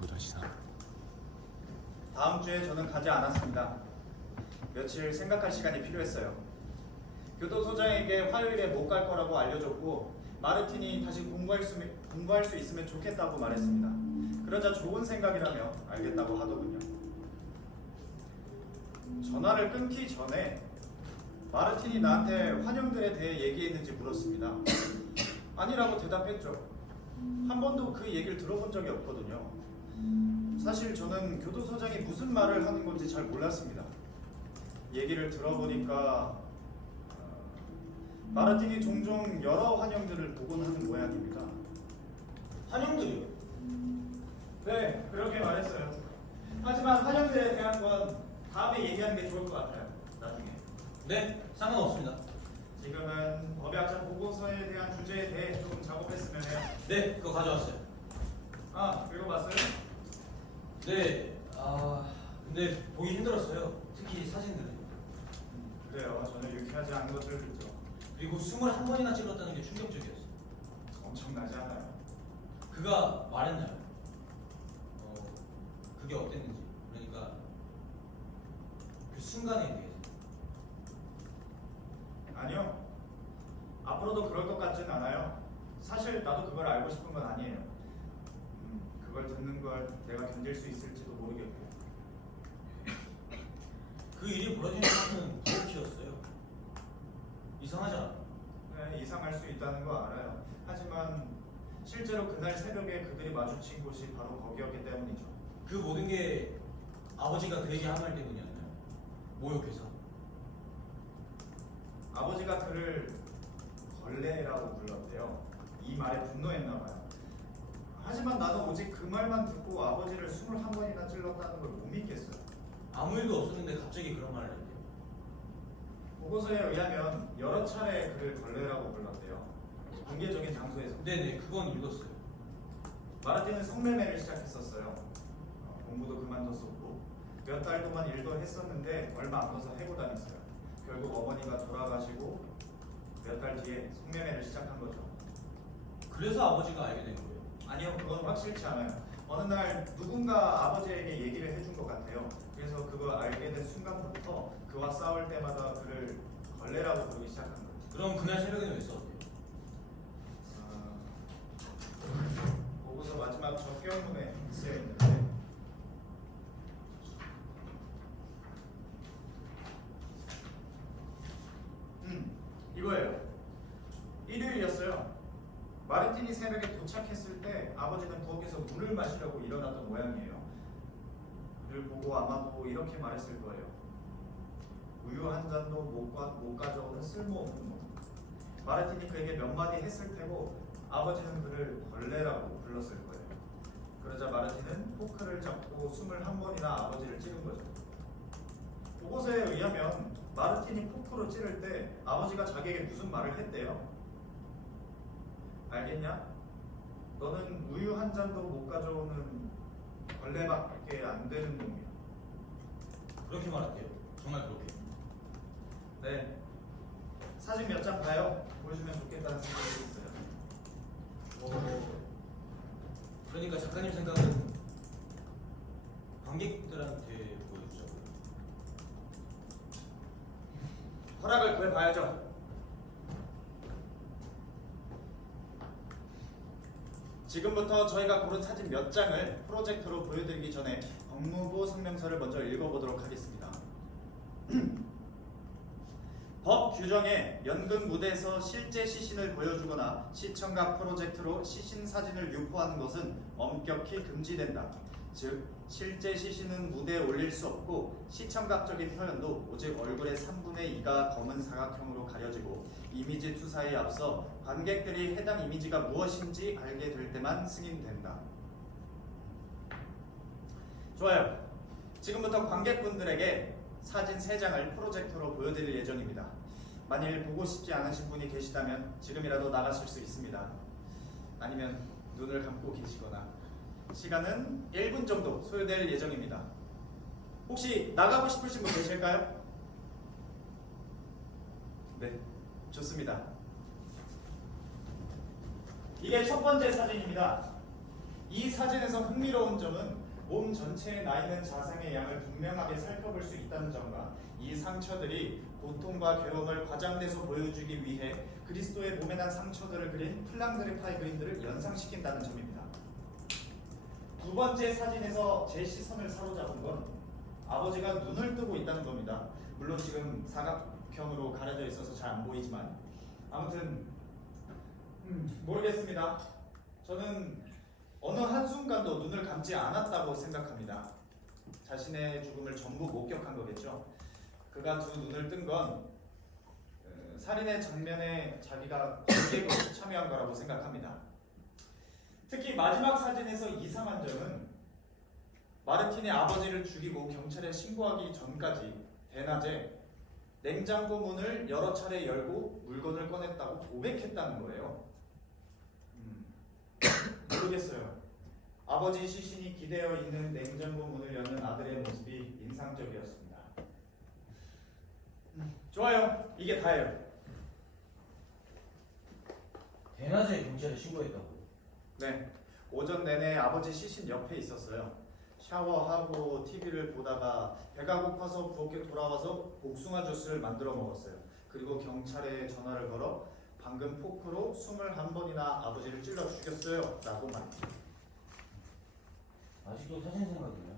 못하시나? 다음 주에 저는 가지 않았습니다. 며칠 생각할 시간이 필요했어요. 교도소장에게 화요일에 못 갈 거라고 알려줬고 마르틴이 다시 공부할 수 있으면 좋겠다고 말했습니다. 그러자 좋은 생각이라며 알겠다고 하더군요. 전화를 끊기 전에 마르틴이 나한테 환영들에 대해 얘기했는지 물었습니다. 아니라고 대답했죠. 한 번도 그 얘기를 들어본 적이 없거든요. 사실 저는 교도소장이 무슨 말을 하는 건지 잘 몰랐습니다. 얘기를 들어보니까 마르틴이 종종 여러 환영들을 보곤 하는 모양입니다. 환영들이요? 네, 그렇게 말했어요. 하지만 환영들에 대한 건 다음에 얘기하는 게 좋을 것 같아요. 나중에. 네, 상관없습니다. 지금은 법의학자 보고서에 대한 주제에 대해 좀 작업했으면 해요. 네, 그거 가져왔어요. 아, 읽어봤어요? 네, 근데 보기 힘들었어요. 특히 사진들은. 그래요. 전혀 유쾌하지 않은 것들 있죠. 그리고 21번이나 찍었다는 게 충격적이었어요. 엄청나지 않아요? 그가 말했나요? 그게 어땠는지. 그러니까 그 순간에 대해서. 아니요. 앞으로도 그럴 것 같지는 않아요. 사실 나도 그걸 알고 싶은 건 아니에요. 그걸 듣는 걸 내가 견딜 수 있을지도 모르겠고. 그 일이 벌어지는 것은 부엌이었어요. 이상하지 않아? 네, 이상할 수 있다는 거 알아요. 하지만 실제로 그날 새벽에 그들이 마주친 곳이 바로 거기였기 때문이죠. 그 모든 게 아버지가 그에게 한 말 때문이었나요? 모욕해서. 아버지가 그를 벌레라고 불렀대요. 이 말에 분노했나 봐요. 하지만 나는 오직 그 말만 듣고 아버지를 21번이나 찔렀다는 걸 못 믿겠어요. 아무 일도 없었는데 갑자기 그런 말을 했대요. 보고서에 의하면 여러 차례 그를 벌레라고 불렀대요. 공개적인 장소에서. 네네, 그건 읽었어요. 마르틴은 성매매를 시작했었어요. 공부도 그만뒀었고 몇 달 동안 일도 했었는데 얼마 안 가서 해고 다녔어요. 결국 어머니가 돌아가시고 몇 달 뒤에 성매매를 시작한 거죠. 그래서 아버지가 알게 된 거예요. 아니요, 그건 확실치 않아요. 어느 날 누군가 아버지에게 얘기를 해준 것 같아요. 그래서 그걸 알게 된 순간부터 그와 싸울 때마다 그를 벌레라고 부르기 시작한 거예요. 그럼 그날 새벽에는 왜 싸웠대요? 보고서 마지막 적경문에 쓰여 있는데 이거예요. 일요일이었어요. 마르틴이 새벽에 도착했을 때 아버지는 부엌에서 물을 마시려고 일어났던 모양이에요. 그를 보고 아마도 이렇게 말했을 거예요. 우유 한 잔도 못 가져오는 쓸모없는 놈. 마르틴이 그에게 몇 마디 했을 테고 아버지는 그를 벌레라고 불렀을 거예요. 그러자 마르틴은 포크를 잡고 21번이나 아버지를 찌른 거죠. 보고서에 의하면 마르틴이 포크로 찌를 때 아버지가 자기에게 무슨 말을 했대요. 알겠냐? 너는 우유 한 잔도 못 가져오는 벌레밖에 안 되는 놈이야. 그렇게 말할게요. 정말 그렇게. 네. 사진 몇 장 봐요. 보여주면 좋겠다는 생각이 있어요. 그러니까 작가님 생각은 관객들한테 보여주자고요. 허락을 구해봐야죠. 지금부터 저희가 고른 사진 몇 장을 프로젝터로 보여드리기 전에 법무부 성명서를 먼저 읽어보도록 하겠습니다. 법 규정에 연극 무대에서 실제 시신을 보여주거나 시청각 프로젝트로 시신 사진을 유포하는 것은 엄격히 금지된다. 즉, 실제 시신은 무대에 올릴 수 없고 시청각적인 표현도 오직 얼굴의 3분의 2가 검은 사각형으로 가려지고 이미지 투사에 앞서 관객들이 해당 이미지가 무엇인지 알게 될 때만 승인된다. 좋아요. 지금부터 관객분들에게 사진 3장을 프로젝터로 보여드릴 예정입니다. 만일 보고 싶지 않으신 분이 계시다면 지금이라도 나가실 수 있습니다. 아니면 눈을 감고 계시거나. 시간은 1분 정도 소요될 예정입니다. 혹시 나가고 싶으신 분 계실까요? 네, 좋습니다. 이게 첫 번째 사진입니다. 이 사진에서 흥미로운 점은 몸 전체에 나 있는 자상의 양을 분명하게 살펴볼 수 있다는 점과 이 상처들이 고통과 괴로움을 과장돼서 보여주기 위해 그리스도의 몸에 난 상처들을 그린 플랑드레파의 그림들을 연상시킨다는 점입니다. 두 번째 사진에서 제 시선을 사로잡은 건 아버지가 눈을 뜨고 있다는 겁니다. 물론 지금 사각형으로 가려져 있어서 잘 안 보이지만 아무튼 모르겠습니다. 저는 어느 한순간도 눈을 감지 않았다고 생각합니다. 자신의 죽음을 전부 목격한 거겠죠. 그가 두 눈을 뜬 건 살인의 장면에 자기가 관객으로 참여한 거라고 생각합니다. 특히 마지막 사진에서 이상한 점은 마르틴이 아버지를 죽이고 경찰에 신고하기 전까지 대낮에 냉장고 문을 여러 차례 열고 물건을 꺼냈다고 고백했다는 거예요. 모르겠어요. 아버지 시신이 기대어 있는 냉장고 문을 여는 아들의 모습이 인상적이었습니다. 좋아요. 이게 다예요. 대낮에 경찰에 신고했다고요? 네. 오전 내내 아버지 시신 옆에 있었어요. 샤워하고 TV를 보다가 배가 고파서 부엌에 돌아와서 복숭아 주스를 만들어 먹었어요. 그리고 경찰에 전화를 걸어 방금 포크로 21번이나 아버지를 찔러 죽였어요 라고 말했죠. 아직도 사진 생각이네요.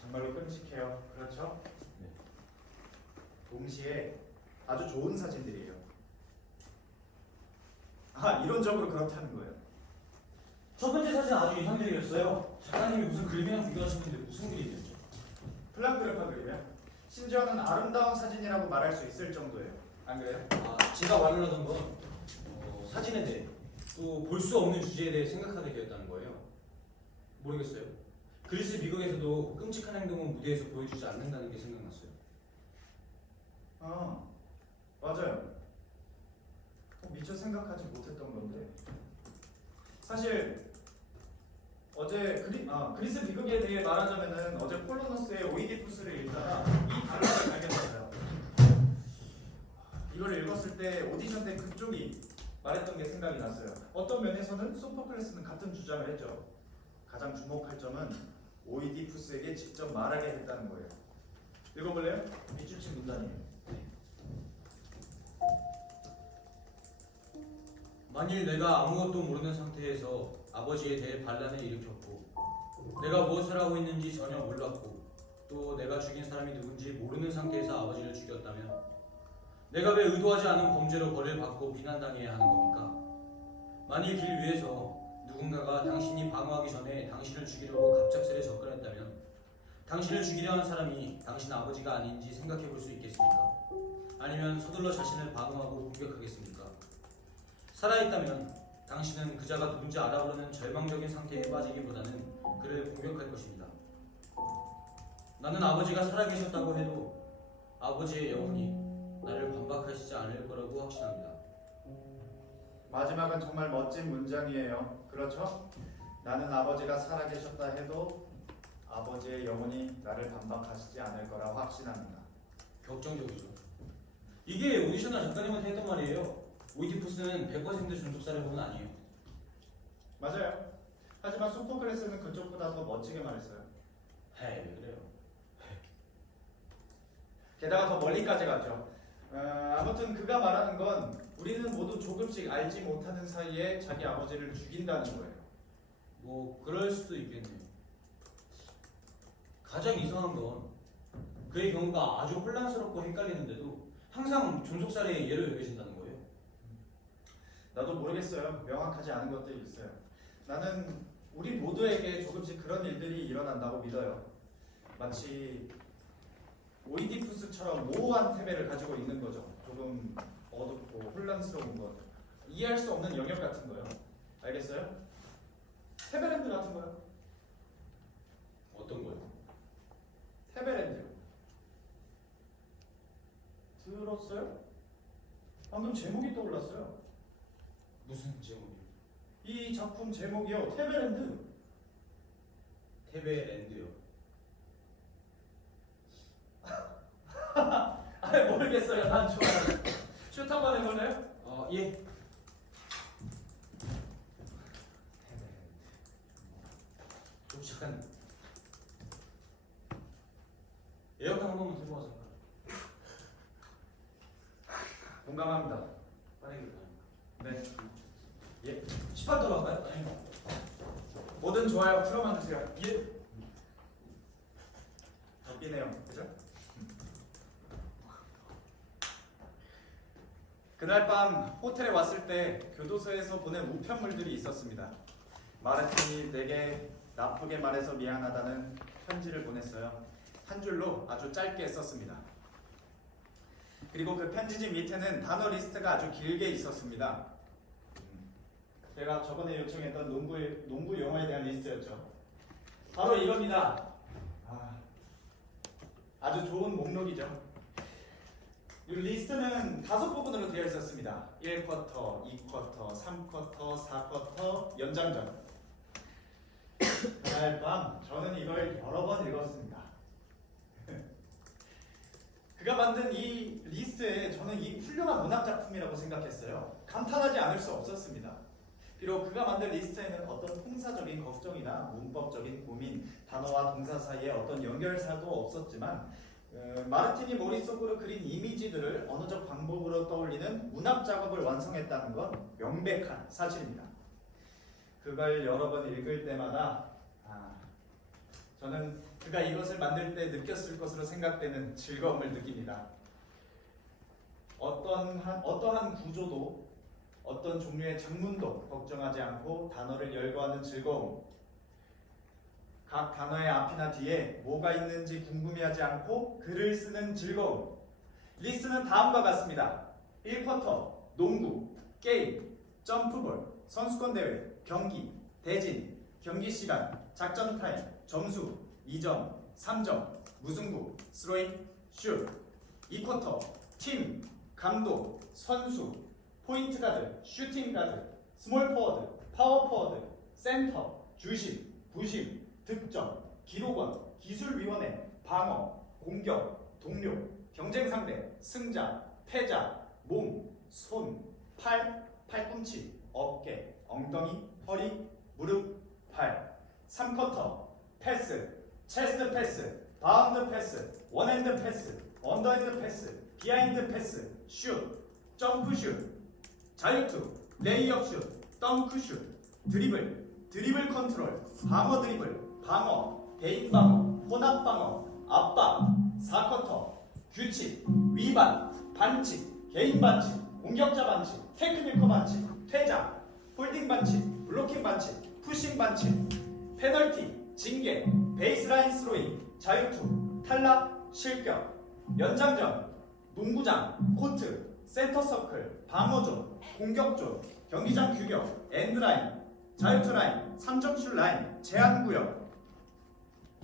정말로 끔찍해요. 그렇죠? 네. 동시에 아주 좋은 사진들이에요. 이론적으로 그렇다는 거예요. 첫 번째 사진 아주 인상적이었어요. 작가님이 무슨 그림이랑 비교하시는데 무슨 그림이었죠? 플랑크레파 그림이요? 심지어는 아름다운 사진이라고 말할 수 있을 정도예요. 안 그래요? 제가 말을 하던 건 사진에 대해 또 볼 수 없는 주제에 대해 생각하게 되었다는 거예요. 모르겠어요. 그리스 미국에서도 끔찍한 행동은 무대에서 보여주지 않는다는 게 생각났어요. 맞아요. 미처 생각하지 못했던 건데 사실 어제 그리스 비극에 대해 말하자면은 어제 폴로너스의 오이디푸스를 읽다가 이 단락을 발견했어요. 이걸 읽었을 때 오디션 때 그쪽이 말했던 게 생각이 났어요. 어떤 면에서는 소포클레스는 같은 주장을 했죠. 가장 주목할 점은 오이디푸스에게 직접 말하게 했다는 거예요. 읽어볼래요? 밑줄 친 문단이에요. 만일 내가 아무것도 모르는 상태에서 아버지에 대해 반란을 일으켰고 내가 무엇을 하고 있는지 전혀 몰랐고 또 내가 죽인 사람이 누군지 모르는 상태에서 아버지를 죽였다면 내가 왜 의도하지 않은 범죄로 벌을 받고 비난당해야 하는 겁니까? 만일 길 위에서 누군가가 당신이 방어하기 전에 당신을 죽이려고 갑작스레 접근했다면 당신을 죽이려 하는 사람이 당신 아버지가 아닌지 생각해 볼 수 있겠습니까? 아니면 서둘러 자신을 방어하고 공격하겠습니까? 살아있다면 당신은 그자가 누군지 알아보려는 절망적인 상태에 빠지기보다는 그를 공격할 것입니다. 나는 아버지가 살아계셨다고 해도 아버지의 영혼이 나를 반박하시지 않을 거라고 확신합니다. 마지막은 정말 멋진 문장이에요. 그렇죠? 나는 아버지가 살아계셨다 해도 아버지의 영혼이 나를 반박하시지 않을 거라고 확신합니다. 격정적이죠. 이게 오디셔널 작가님한테 했던 말이에요. 오이디푸스는 100% 존속사례범은 아니에요. 맞아요. 하지만 소포클레스는 그쪽보다 더 멋지게 말했어요. 왜 그래요? 게다가 더 멀리까지 갔죠. 아무튼 그가 말하는 건 우리는 모두 조금씩 알지 못하는 사이에 자기 아버지를 죽인다는 거예요. 뭐 그럴 수도 있겠네요. 가장 이상한 건 그의 경우가 아주 혼란스럽고 헷갈리는데도 항상 존속사례의 예로 여겨진다는 거예요. 나도 모르겠어요. 명확하지 않은 것들이 있어요. 나는 우리 모두에게 조금씩 그런 일들이 일어난다고 믿어요. 마치 오이디푸스처럼 모호한 태배를 가지고 있는 거죠. 조금 어둡고 혼란스러운 것, 이해할 수 없는 영역 같은 거요. 알겠어요? 테베랜드 같은 거요. 어떤 거요? 테베랜드 들었어요? 방금 제목이 떠올랐어요. 무슨 제목이요? 이 작품 제목이요. 테베랜드. 테베랜드요. 모르겠어요. 난 좋아요. 슛 한번 해볼래요? 예. 작가님. 에어컨 한 번만 들고 와서. 공감합니다. 빠르게 가요. 네. 예. 18 들어갈까요? 아니요. 뭐든 좋아요. 틀어만 주세요. 예. 바뀌네요. 그죠? 그날 밤 호텔에 왔을 때 교도소에서 보낸 우편물들이 있었습니다. 마르틴이 내게 나쁘게 말해서 미안하다는 편지를 보냈어요. 한 줄로 아주 짧게 썼습니다. 그리고 그 편지지 밑에는 단어 리스트가 아주 길게 있었습니다. 제가 저번에 요청했던 농구 영어에 대한 리스트였죠. 바로 이겁니다. 아주 좋은 목록이죠. 이 리스트는 5부분으로 되어 있었습니다. 1쿼터, 2쿼터, 3쿼터, 4쿼터, 연장전. 그날 밤 저는 이걸 여러 번 읽었습니다. 그가 만든 이 리스트에 저는 이 훌륭한 문학작품이라고 생각했어요. 감탄하지 않을 수 없었습니다. 비록 그가 만든 리스트에는 어떤 통사적인 걱정이나 문법적인 고민, 단어와 동사 사이에 어떤 연결사도 없었지만 마르틴이 머릿속으로 그린 이미지들을 언어적 방법으로 떠올리는 문학 작업을 완성했다는 건 명백한 사실입니다. 그걸 여러 번 읽을 때마다 저는 그가 이것을 만들 때 느꼈을 것으로 생각되는 즐거움을 느낍니다. 어떠한 구조도 어떤 종류의 작문도 걱정하지 않고 단어를 열거하는 즐거움, 각 단어의 앞이나 뒤에 뭐가 있는지 궁금해하지 않고 글을 쓰는 즐거움. 리스트는 다음과 같습니다. 1쿼터, 농구, 게임, 점프볼, 선수권 대회, 경기, 대진, 경기 시간, 작전 타임, 점수, 2점, 3점, 무승부, 스로잉, 슛. 2쿼터, 팀, 감독, 선수, 포인트 가드, 슈팅 가드, 스몰 포워드, 파워 포워드, 센터, 주심, 부심, 득점, 기록원, 기술위원회, 방어, 공격, 동료, 경쟁 상대, 승자, 패자, 몸, 손, 팔, 팔꿈치, 어깨, 엉덩이, 허리, 무릎, 발. 3쿼터, 패스, 체스트 패스, 바운드 패스, 원핸드 패스, 언더핸드 패스, 비하인드 패스, 슛, 점프 슛, 자유투, 레이업 슛, 덩크 슛, 드리블 컨트롤, 방어 드리블, 방어, 개인 방어, 혼합 방어, 압박, 4쿼터, 규칙, 위반, 반칙, 개인 반칙, 공격자 반칙, 테크니컬 반칙, 퇴장, 홀딩 반칙, 블로킹 반칙, 푸싱 반칙, 페널티, 징계, 베이스라인 스로잉, 자유투, 탈락, 실격, 연장전, 농구장, 코트, 센터 서클, 방어존, 공격존, 경기장 규격, 엔드라인, 자유투 라인, 3점슛 라인, 제한구역,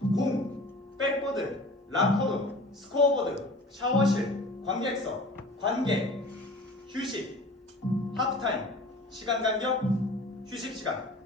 공, 백보드, 라커룸, 스코어보드, 샤워실, 관객석, 관객, 휴식, 하프타임, 시간 간격, 휴식 시간.